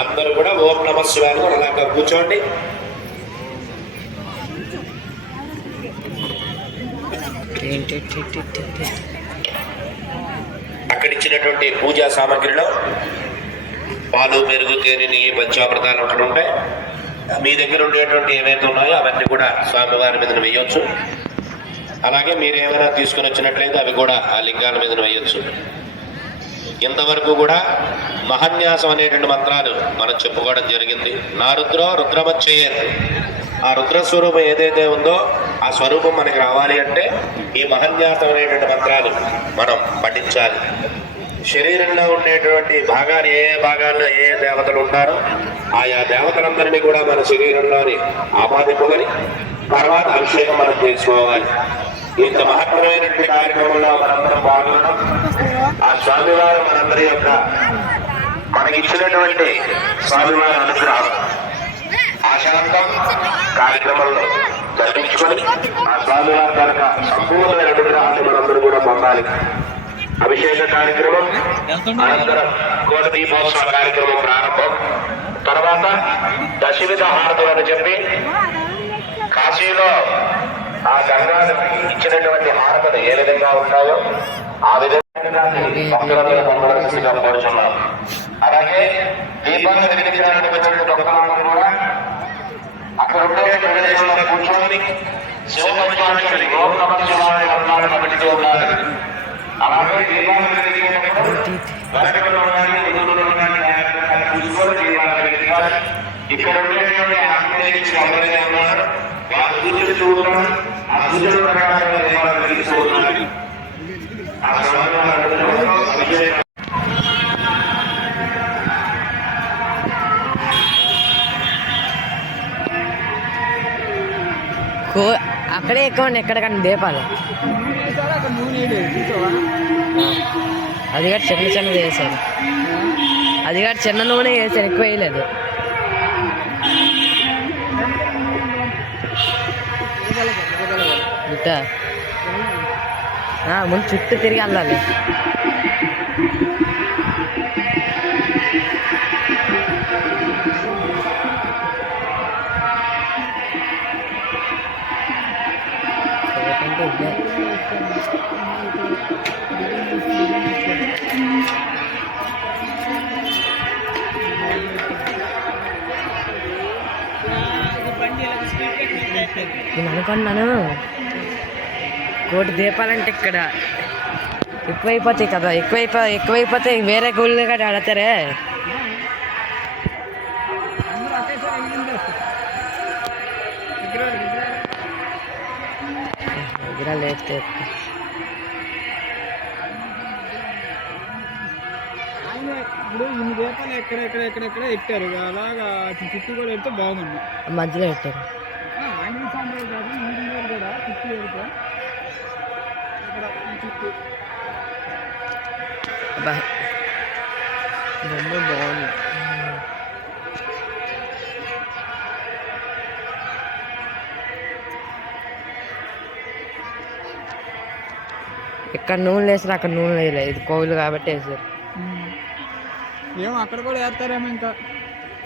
అందరూ కూడా ఓం నమ శివాయ అలాగా కూర్చోండి. ఏంటి? ఇచ్చినటువంటి పూజా సామాగ్రిలో పాలు పెరుగు తేనె నెయ్యి పంచామృతాలు అక్కడ ఉంటాయి మీ దగ్గర ఉండేటువంటి ఏవైతే ఉన్నాయో అవన్నీ కూడా స్వామివారి మీద వేయవచ్చు అలాగే మీరు ఏమైనా తీసుకుని వచ్చినట్లయితే అవి కూడా ఆ లింగాల మీద వేయవచ్చు ఇంతవరకు కూడా మహన్యాసం అనేటువంటి మంత్రాలు మనం చెప్పుకోవడం జరిగింది. నా రుద్రో రుద్రమచ్చేయత్. ఆ రుద్రస్వరూపం ఏదైతే ఉందో ఆ స్వరూపం మనకి రావాలి అంటే ఈ మహన్యాసమైనటువంటి మంత్రాలు మనం పఠించాలి. శరీరంలో ఉండేటువంటి భాగాలు ఏ భాగాల్లో ఏ దేవతలు ఉంటారో ఆయా దేవతలందరినీ కూడా మన శరీరంలోని ఆపాదింపుకొని తర్వాత అభిషేకం మనం చేసుకోవాలి. ఇంత మహత్తరమైనటువంటి కార్యక్రమంలో మనందరం పాల్గొన్నాం. ఆ స్వామివారు మనందరి యొక్క మనకి ఇచ్చినటువంటి స్వామివారి అనుగ్రహం. ఆశాంతం కార్యక్రమంలో జరిపించుకొని ఆ స్వామివారి కనుక సంపూర్ణమైన అనుగ్రహాన్ని మనందరూ కూడా పొందాలి. అభిషేక కార్యక్రమం అనంతరం కోట దీపోత్సవ కార్యక్రమం ప్రారంభం. తర్వాత దశవిధ హారతులు అని చెప్పి కాశీలో ఆ గంగా ఇచ్చినటువంటి హారతలు ఏ విధంగా ఉంటాయో ఆ విధంగా అలాగే దీపాన్ని వెలిగించడానికి భక్తులందరూ కూడా ప్రదేశంలో కూర్చొని శివపంచాక్షరి ఓం నమ శివాయ మంత్రాలను పెడుతూ ఉన్నారు అలాగే దీపాన్ని వెలిగించేటప్పుడు వెనకలో కానీ ముందులో కానీ జాగ్రత్తగా చూసుకొని దీపాన్ని వెలిగించాలి ఇక్కడ ఉండేటువంటి ఆంజనేయులు అందరినీ ఉన్నారు వారు పూజలు చూడడం ఆ పూజల ప్రకారం దీపాలు వెలిగిస్తూ ఉన్నారు ఆ కో అక్కడే ఎక్కువ ఎక్కడికన్నా దీపాలు. అది కూడా చిన్న చిన్నది వేసారు అది కూడా చిన్న నూనె వేసాను ఎక్కువ వేయలేదు. ముందు చుట్టూ తిరిగి వెళ్ళాలి నేను అనుకున్నాను. కోటి దీపాలంటే ఇక్కడ ఎక్కువైపోతాయి కదా ఎక్కువైపో ఎక్కువైపోతే వేరే గుళ్ళు కూడా ఆడతారే? విగ్రహాలు వేస్తే ఇప్పుడు ఇన్ని దీపాలు ఎక్కడ ఎక్కడ ఎక్కడ ఎక్కడ ఎట్టారు? అలాగా చుట్టూ కూడా వెళ్తే బాగుంది. మధ్యలో పెట్టారు ఆ, ఆంజనేయ స్వామి వారు కాదు ఇంటి మీద కూడా చుట్టూ వెళ్తే ఇక్కడ ఈ చుట్టూ అబ్బా. బొమ్మ బాగుంది. ఇక్కడ నూనె వేసారు అక్కడ నూనె వేయలేదు ఇది కోవిలు కాబట్టి వేసారు. ఏమో అక్కడ కూడా వేస్తారేమో ఇంకా.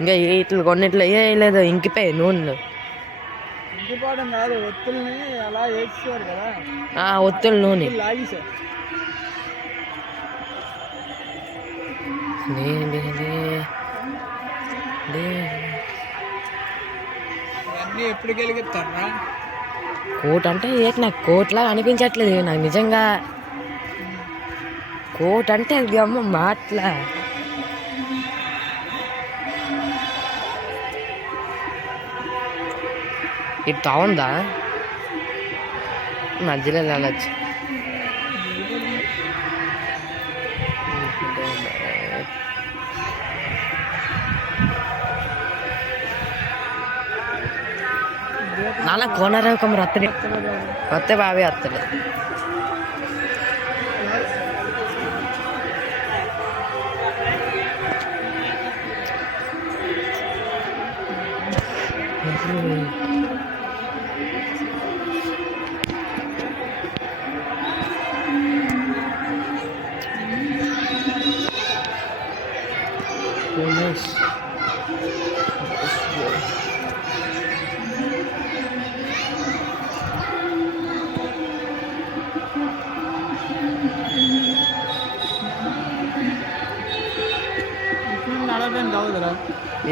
ఇంకా ఇట్లా కొన్నిట్లో వేయలేదు ఇంకిపోయి నూనెలు. ఇంటిపోవడం కాదు ఒత్తుల్ని అలా వేసేవారు కదా. ఆ ఒత్తులు నూనె. లాగేశారు. ఇవన్నీ ఎప్పుడు గెలిగిస్తారా కోట్ అంటే ఏంటి నాకు కోట్లా అనిపించట్లేదు నాకు నిజంగా. కోట్ అంటే అది అమ్మ మాట్లా. ఇది బాగుందా మధ్యలో వెళ్ళచ్చు నాన్న కోనరకం రత్తడి వస్తే బావే వస్తలే ఇప్పుడు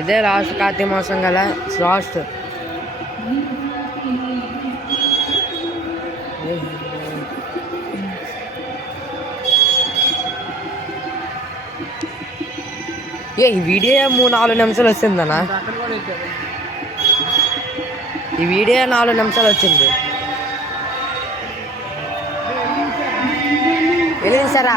ఇదే లాస్ట్ కార్తీక మాసం గల లాస్ట్. ఏ ఈ వీడియో మూడు నాలుగు నిమిషాలు వచ్చిందనా ఈ వీడియో నాలుగు నిమిషాలు వచ్చింది? వెళ్ళించారా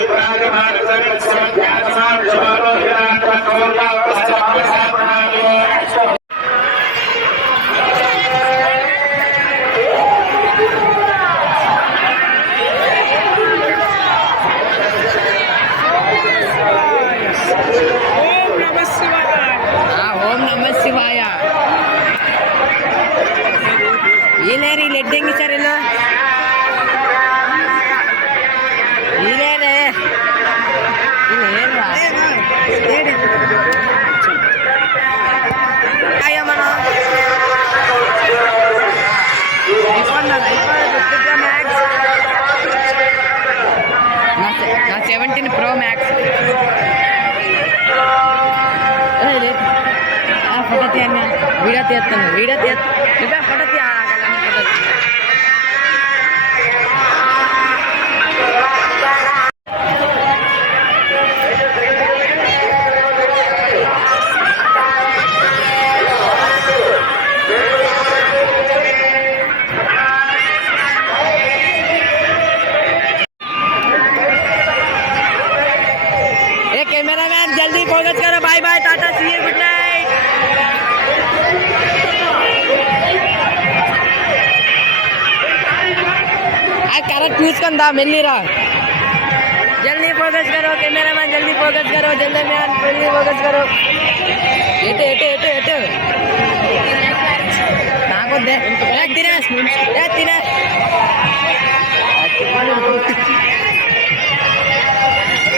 ఓం నమ శివాయ ఈలేరు వీళ్ళు ఎడ్డెంగి సార్ వీళ్ళు ఈలేరే వీళ్ళు ఏర్రా? అయ్యా మనం అయిపోయిందా? అయిపోయింది. Fifty pro max. నా సె- నా సెవెంటీన్ ప్రో మ్యాక్స్ ఫోటో తీయన్నా వీడియో తీస్తాను వీడియో తీస్తా ఫోటో रहा मिल नहीं रहा। जल्दी फोकस करो कैमरा मैन जल्दी फोकस करो जल्दी मैन जल्दी फोकस करो। हेटे हेटे हेटे हेटे। नाको दे एक दिनेश एक दिनेश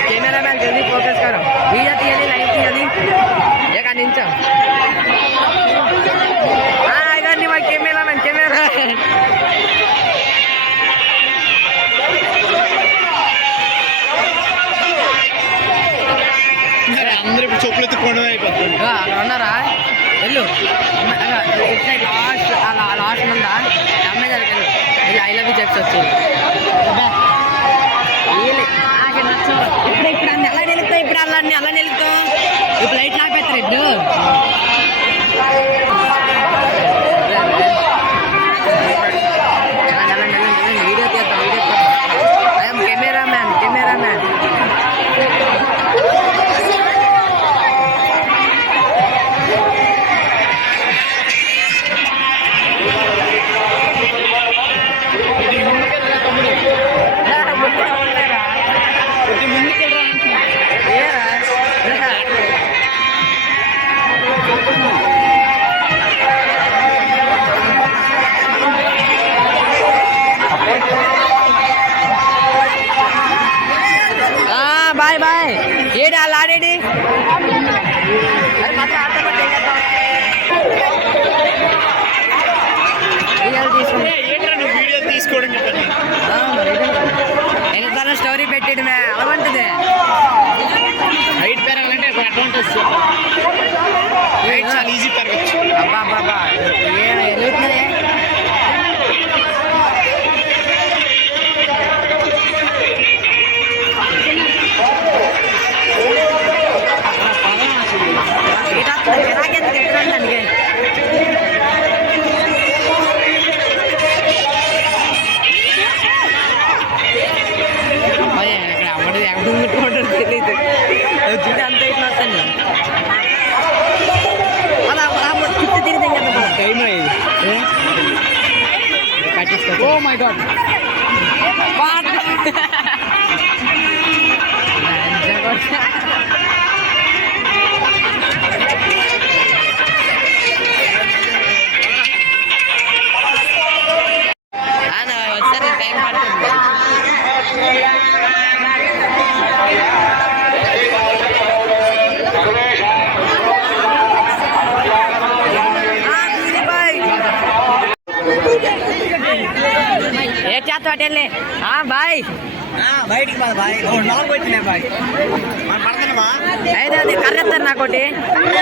कैमरा मैन जल्दी फोकस करो। भी जाती है लाइन की जल्दी ये का निंचा हाँ इधर नहीं भाई कैमरा मैन कैमरा చెప్పులు ఎత్తుకోవడం అయిపోతుంది. అక్కడ ఉన్నారా? వెళ్ళు. ఇట్లా లాస్ట్ లాస్ట్ ఉందా అమ్మాయి దగ్గరికి వెళ్ళు. వెళ్ళి ఐ లవ్ యూ చెప్పి వచ్చింది ఇప్పుడు ఇప్పుడు అన్ని ఎలా నిలుపుతావు ఇప్పుడు అలా అన్ని ఎలా నిలుపుతావు. ఇప్పుడు లైట్ ఆపేస్తారు ఇడ్డు Eita, Lizzie. my god. What? పడుతుంది ఏ చేత పట్టేళ్ళే బాయ్ బయటికి పద బాయ్ నాలుగు పెట్టినాయి బాయ్ మనం పడుతున్నామా అయితే అది కర్రెత్తారు నాకోటి మన్య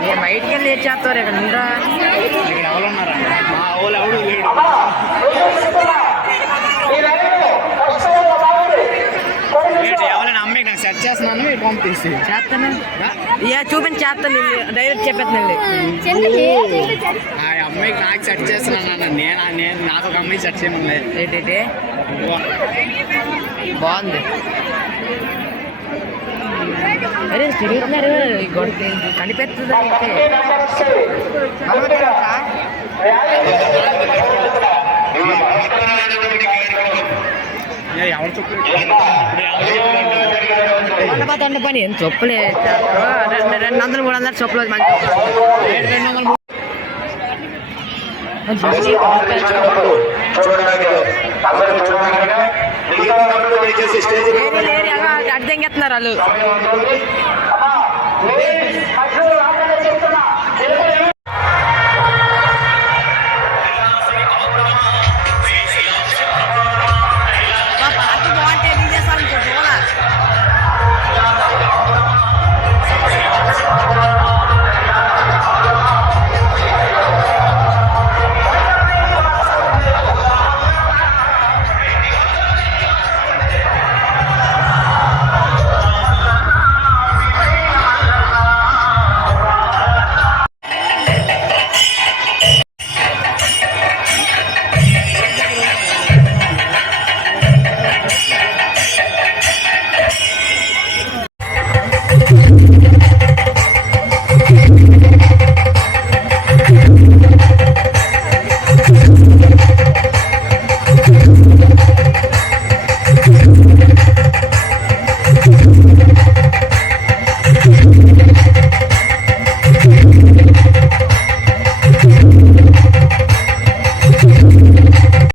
నేను బయటికి వెళ్ళి ఏం చేస్తారు ఇక్కడ ఉందా ఇక్కడ ఎవరు ఉన్నారా? మా వాళ్ళు ఎవడు లేడు ఎవరైనా అమ్మాయి నాకు సెట్ చేస్తున్నాను? మీరు పంపిస్తే. చేస్తాను? ఇక చూపించి చేస్తాను డైరెక్ట్ చెప్పేస్తాను ఆ అమ్మాయికి నాకు సెట్ చేస్తున్నాను నేను నేను నాకు ఒక అమ్మాయి సెట్ చేయమని లేదు. ఏంటంటే బాగుంది. అరే తిరుగుతున్నారు. ఈ గొడవ కనిపెడుతుంది అయితే పని ఏం చొప్పులే. రెండు రెండు వందలు మూడు వందలు చొప్పులు మంచి రెండు వందలు చూడడానికి అందరూ చూడడానికి అడ్డంగా ఎత్తున్నారు వాళ్ళు.